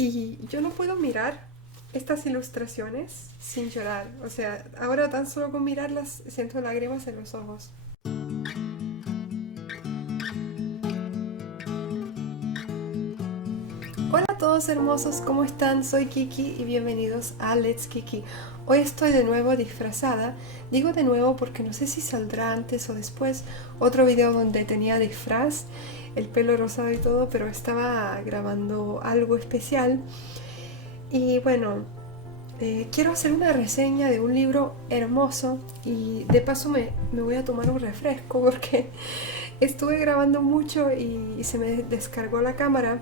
Y yo no puedo mirar estas ilustraciones sin llorar. O sea, ahora tan solo con mirarlas siento lágrimas en los ojos. Hola a todos hermosos, ¿cómo están? Soy Kiki y bienvenidos a Let's Kiki. Hoy estoy de nuevo disfrazada. Digo de nuevo porque no sé si saldrá antes o después otro video donde tenía disfraz, el pelo rosado y todo, pero estaba grabando algo especial. Y bueno, quiero hacer una reseña de un libro hermoso y de paso me voy a tomar un refresco porque estuve grabando mucho y se me descargó la cámara.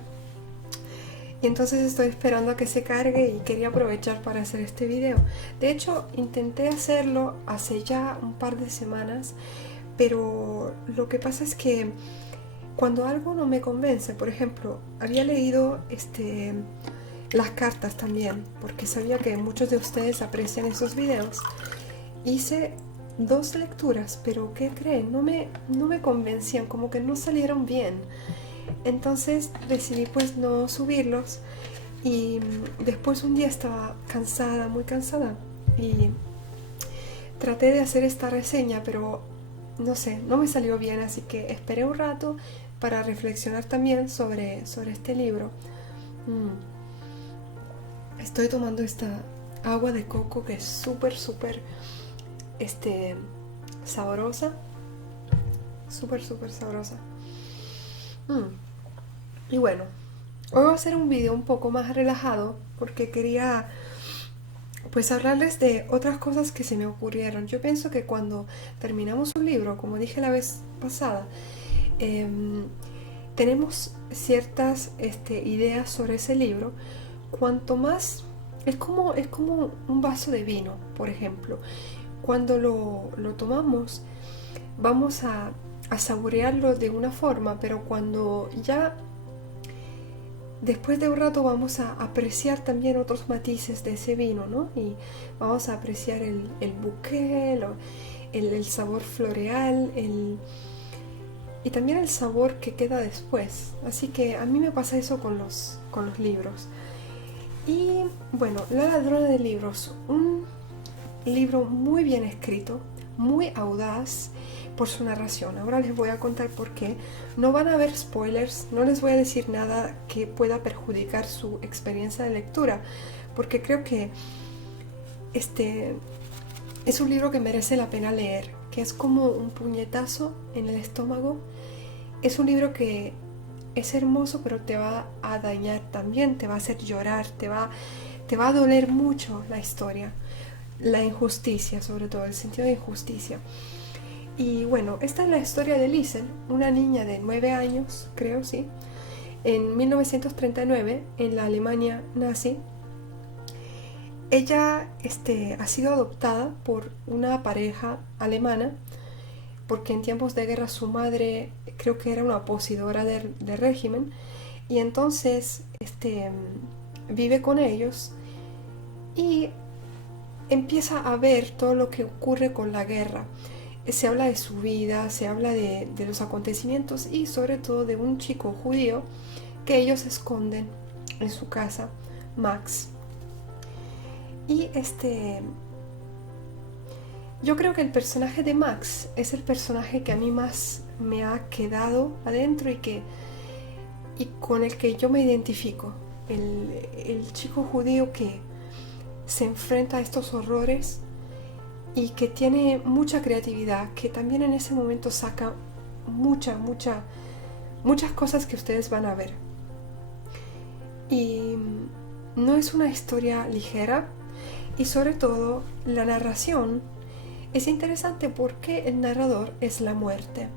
Y entonces estoy esperando a que se cargue y quería aprovechar para hacer este video. De hecho, intenté hacerlo hace ya un par de semanas, pero lo que pasa es que cuando algo no me convence, por ejemplo, había leído las cartas también, porque sabía que muchos de ustedes aprecian esos videos. Hice dos lecturas, pero ¿qué creen? No me convencían, como que no salieron bien. Entonces decidí pues no subirlos y después un día estaba cansada, muy cansada y traté de hacer esta reseña, pero no sé, no me salió bien, así que esperé un rato para reflexionar también sobre este libro. Estoy tomando esta agua de coco que es súper este, sabrosa, súper sabrosa. Y bueno, hoy voy a hacer un video un poco más relajado porque quería pues hablarles de otras cosas que se me ocurrieron. Yo pienso que cuando terminamos un libro, como dije la vez pasada, tenemos ciertas ideas sobre ese libro. Cuanto más, es como un vaso de vino, por ejemplo. Cuando lo tomamos, vamos a saborearlo de una forma, pero cuando ya después de un rato vamos a apreciar también otros matices de ese vino, ¿no? Y vamos a apreciar el bouquet, el sabor floreal, y también el sabor que queda después. Así que a mí me pasa eso con los libros. Y bueno, La ladrona de libros, un libro muy bien escrito, muy audaz por su narración. Ahora les voy a contar por qué. No van a haber spoilers, no les voy a decir nada que pueda perjudicar su experiencia de lectura, porque creo que este es un libro que merece la pena leer, que es como un puñetazo en el estómago. Es un libro que es hermoso, pero te va a dañar también, te va a hacer llorar, te va a doler mucho la historia, la injusticia, sobre todo el sentido de injusticia. Y bueno, esta es la historia de Liesel, una niña de 9 años, creo, sí, en 1939, en la Alemania nazi. Ella ha sido adoptada por una pareja alemana, porque en tiempos de guerra su madre creo que era una opositora del régimen, y entonces vive con ellos y empieza a ver todo lo que ocurre con la guerra. Se habla de su vida, se habla de los acontecimientos y sobre todo de un chico judío que ellos esconden en su casa, Max. Y yo creo que el personaje de Max es el personaje que a mí más me ha quedado adentro y con el que yo me identifico. El chico judío que se enfrenta a estos horrores y que tiene mucha creatividad, que también en ese momento saca muchas cosas que ustedes van a ver. Y no es una historia ligera, y sobre todo la narración es interesante porque el narrador es la muerte.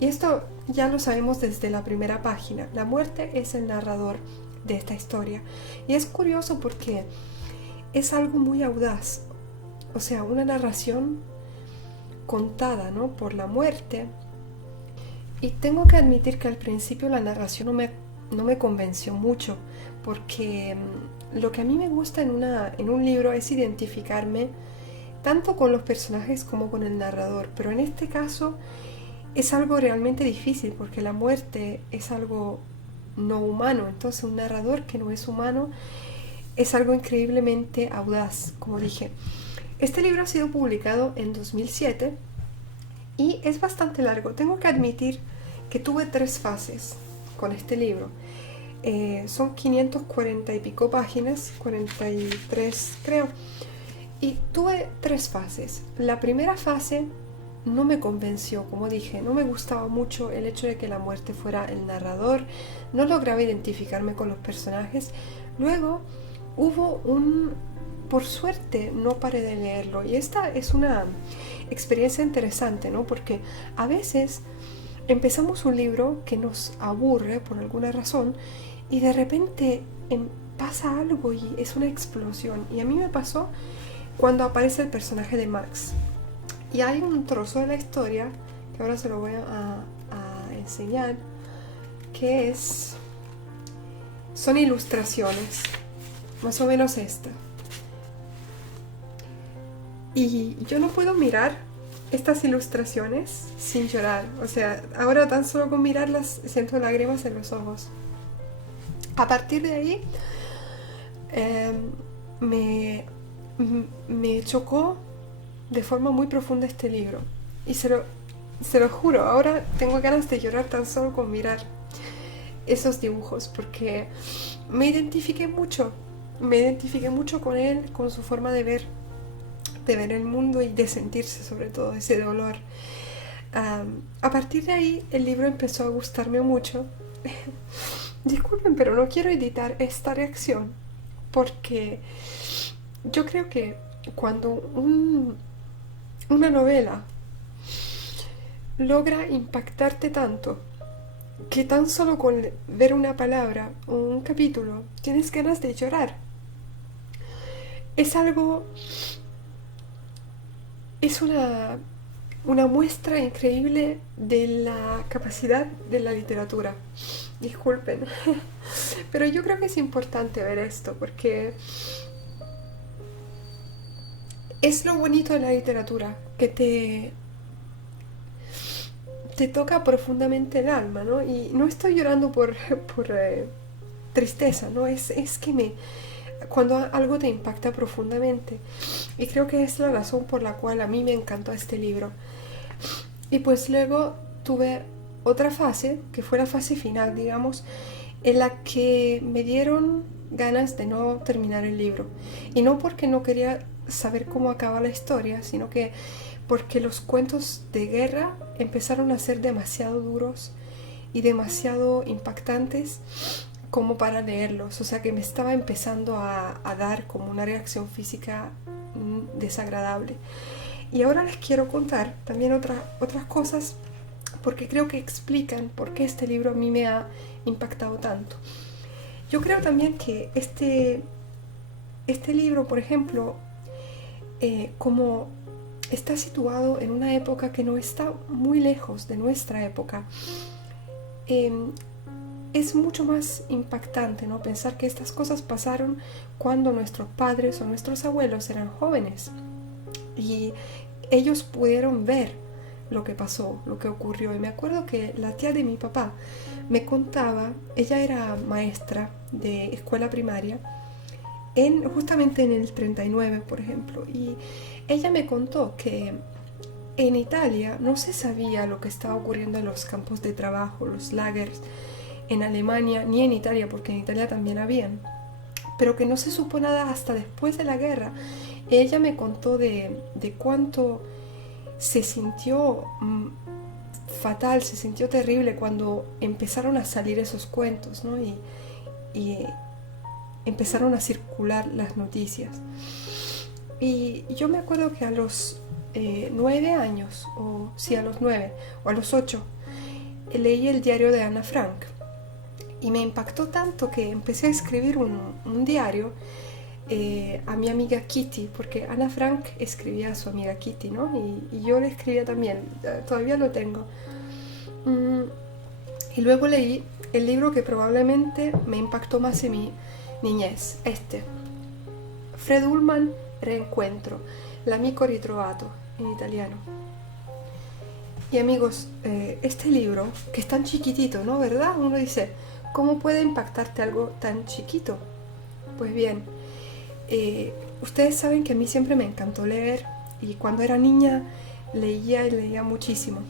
Y esto ya lo sabemos desde la primera página. La muerte es el narrador de esta historia. Y es curioso porque es algo muy audaz. O sea, una narración contada, ¿no?, por la muerte. Y tengo que admitir que al principio la narración no me convenció mucho, porque lo que a mí me gusta en un libro es identificarme tanto con los personajes como con el narrador, pero en este caso es algo realmente difícil porque la muerte es algo no humano. Entonces un narrador que no es humano es algo increíblemente audaz, como dije. Este libro ha sido publicado en 2007 y es bastante largo. Tengo que admitir que tuve 3 fases con este libro. Son 540 y pico páginas, 43 creo. Y tuve 3 fases. La primera fase no me convenció, como dije, no me gustaba mucho el hecho de que la muerte fuera el narrador, no lograba identificarme con los personajes. Luego hubo por suerte no paré de leerlo, y esta es una experiencia interesante, ¿no? Porque a veces empezamos un libro que nos aburre por alguna razón y de repente pasa algo y es una explosión. Y a mí me pasó cuando aparece el personaje de Max. Y hay un trozo de la historia, que ahora se lo voy a enseñar, que son ilustraciones, más o menos esta. Y yo no puedo mirar estas ilustraciones sin llorar. O sea, ahora tan solo con mirarlas siento lágrimas en los ojos. A partir de ahí, me chocó de forma muy profunda este libro. Y se lo juro, ahora tengo ganas de llorar tan solo con mirar esos dibujos, porque me identifiqué mucho con él, con su forma de ver el mundo y de sentirse, sobre todo ese dolor. A partir de ahí el libro empezó a gustarme mucho. Disculpen, pero no quiero editar esta reacción, porque yo creo que cuando una novela logra impactarte tanto que tan solo con ver una palabra o un capítulo tienes ganas de llorar, es una muestra increíble de la capacidad de la literatura. Disculpen, pero yo creo que es importante ver esto, porque es lo bonito de la literatura, que te toca profundamente el alma, ¿no? Y no estoy llorando por tristeza, ¿no? Es que cuando algo te impacta profundamente. Y creo que es la razón por la cual a mí me encantó este libro. Y pues luego tuve otra fase, que fue la fase final, digamos, en la que me dieron ganas de no terminar el libro. Y no porque no quería saber cómo acaba la historia, sino que porque los cuentos de guerra empezaron a ser demasiado duros y demasiado impactantes como para leerlos. O sea que me estaba empezando a dar como una reacción física desagradable. Y ahora les quiero contar también otras cosas, porque creo que explican por qué este libro a mí me ha impactado tanto. Yo creo también que este libro, por ejemplo, como está situado en una época que no está muy lejos de nuestra época, es mucho más impactante, ¿no? Pensar que estas cosas pasaron cuando nuestros padres o nuestros abuelos eran jóvenes y ellos pudieron ver lo que pasó, lo que ocurrió. Y me acuerdo que la tía de mi papá me contaba, ella era maestra de escuela primaria, justamente en el 39, por ejemplo, y ella me contó que en Italia no se sabía lo que estaba ocurriendo en los campos de trabajo, los lagers, en Alemania, ni en Italia, porque en Italia también habían, pero que no se supo nada hasta después de la guerra. Ella me contó de cuánto se sintió fatal, se sintió terrible cuando empezaron a salir esos cuentos, ¿no? Y empezaron a circular las noticias. Y yo me acuerdo que a los 9 años, a los 9 o a los 8, leí el diario de Ana Frank. Y me impactó tanto que empecé a escribir un diario a mi amiga Kitty, porque Ana Frank escribía a su amiga Kitty, ¿no? Y yo le escribía también, todavía lo tengo. Y luego leí el libro que probablemente me impactó más en mi niñez, Fred Ullman, Reencuentro, L'amico ritrovato, en italiano. Y amigos, este libro, que es tan chiquitito, ¿no? ¿Verdad? Uno dice, ¿cómo puede impactarte algo tan chiquito? Pues bien, ustedes saben que a mí siempre me encantó leer y cuando era niña leía y leía muchísimo.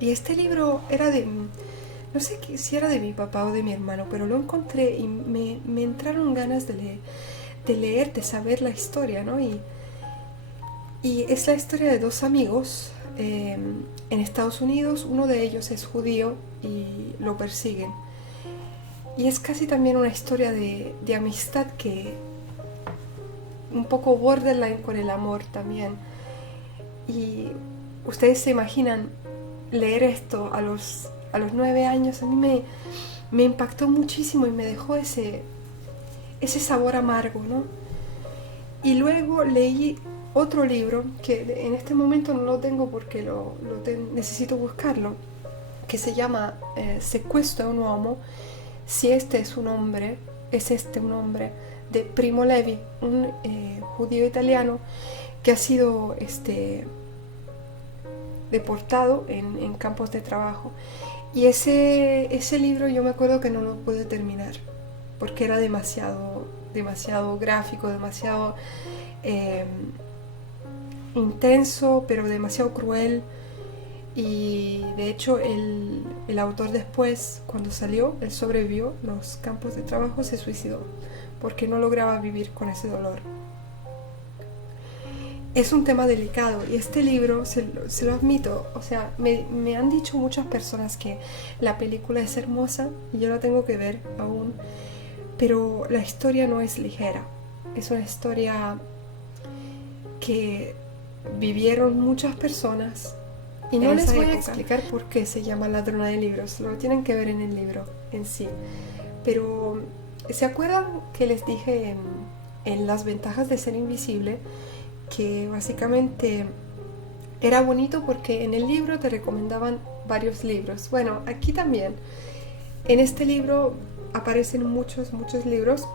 Y este libro era no sé si era de mi papá o de mi hermano, pero lo encontré y me entraron ganas de leer, de saber la historia, ¿no? Y es la historia de dos amigos en Estados Unidos. Uno de ellos es judío y lo persiguen. Y es casi también una historia de amistad que un poco borderline con el amor también. Y ustedes se imaginan leer esto a los 9 años. A mí me impactó muchísimo y me dejó ese sabor amargo, ¿no? Y luego leí otro libro que en este momento no lo tengo porque necesito buscarlo, que se llama Secuestro a un uomo, si este es un hombre, es este un hombre, de Primo Levi, un judío italiano que ha sido deportado en campos de trabajo. Y ese libro yo me acuerdo que no lo pude terminar porque era demasiado gráfico, demasiado intenso, pero demasiado cruel. Y de hecho el autor después, cuando salió, él sobrevivió los campos de trabajo, se suicidó porque no lograba vivir con ese dolor. Es un tema delicado y este libro, se lo admito, o sea, me han dicho muchas personas que la película es hermosa y yo la tengo que ver aún, pero la historia no es ligera. Es una historia que vivieron muchas personas y no les voy a explicar por qué se llama Ladrona de Libros, lo tienen que ver en el libro en sí. Pero ¿se acuerdan que les dije en las ventajas de ser invisible que básicamente era bonito porque en el libro te recomendaban varios libros? Bueno, aquí también en este libro aparecen muchos libros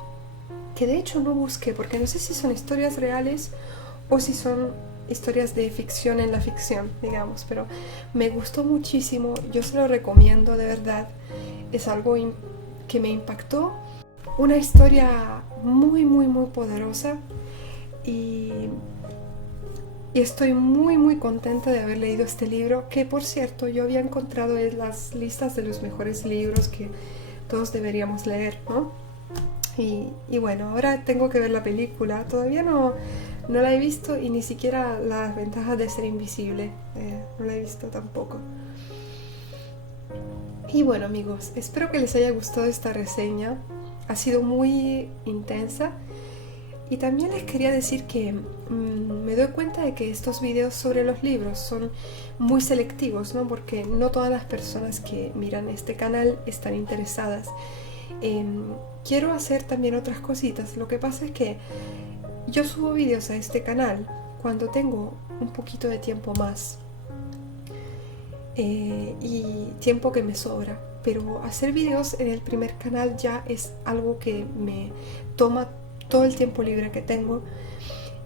que de hecho no busqué porque no sé si son historias reales o si son historias de ficción en la ficción, digamos, pero me gustó muchísimo, yo se lo recomiendo de verdad, es algo que me impactó, una historia muy poderosa y estoy muy contenta de haber leído este libro, que por cierto yo había encontrado en las listas de los mejores libros que todos deberíamos leer, ¿no? Y bueno, ahora tengo que ver la película, todavía no la he visto y ni siquiera las ventajas de ser invisible, no la he visto tampoco. Y bueno amigos, espero que les haya gustado esta reseña, ha sido muy intensa. Y también les quería decir que me doy cuenta de que estos videos sobre los libros son muy selectivos, ¿no? Porque no todas las personas que miran este canal están interesadas. Quiero hacer también otras cositas. Lo que pasa es que yo subo videos a este canal cuando tengo un poquito de tiempo más y tiempo que me sobra. Pero hacer videos en el primer canal ya es algo que me toma todo el tiempo libre que tengo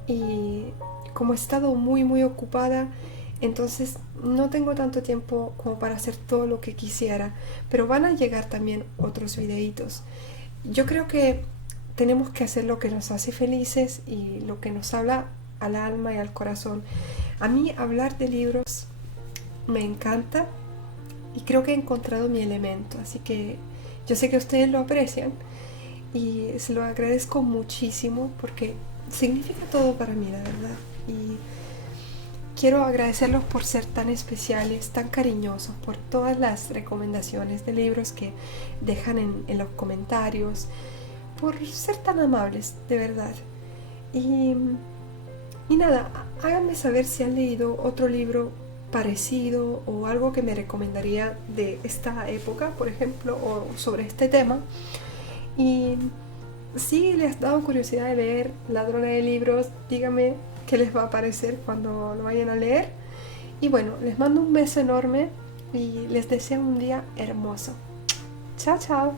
y como he estado muy ocupada, entonces no tengo tanto tiempo como para hacer todo lo que quisiera, pero van a llegar también otros videitos. Yo creo que tenemos que hacer lo que nos hace felices y lo que nos habla al alma y al corazón. A mí hablar de libros me encanta y creo que he encontrado mi elemento, así que yo sé que ustedes lo aprecian y se lo agradezco muchísimo porque significa todo para mí, la verdad. Y quiero agradecerlos por ser tan especiales, tan cariñosos, por todas las recomendaciones de libros que dejan en los comentarios, por ser tan amables, de verdad. Y nada, háganme saber si han leído otro libro parecido o algo que me recomendaría de esta época, por ejemplo, o sobre este tema. Y si les ha dado curiosidad de leer Ladrona de Libros, díganme qué les va a parecer cuando lo vayan a leer. Y bueno, les mando un beso enorme y les deseo un día hermoso. Chao, chao.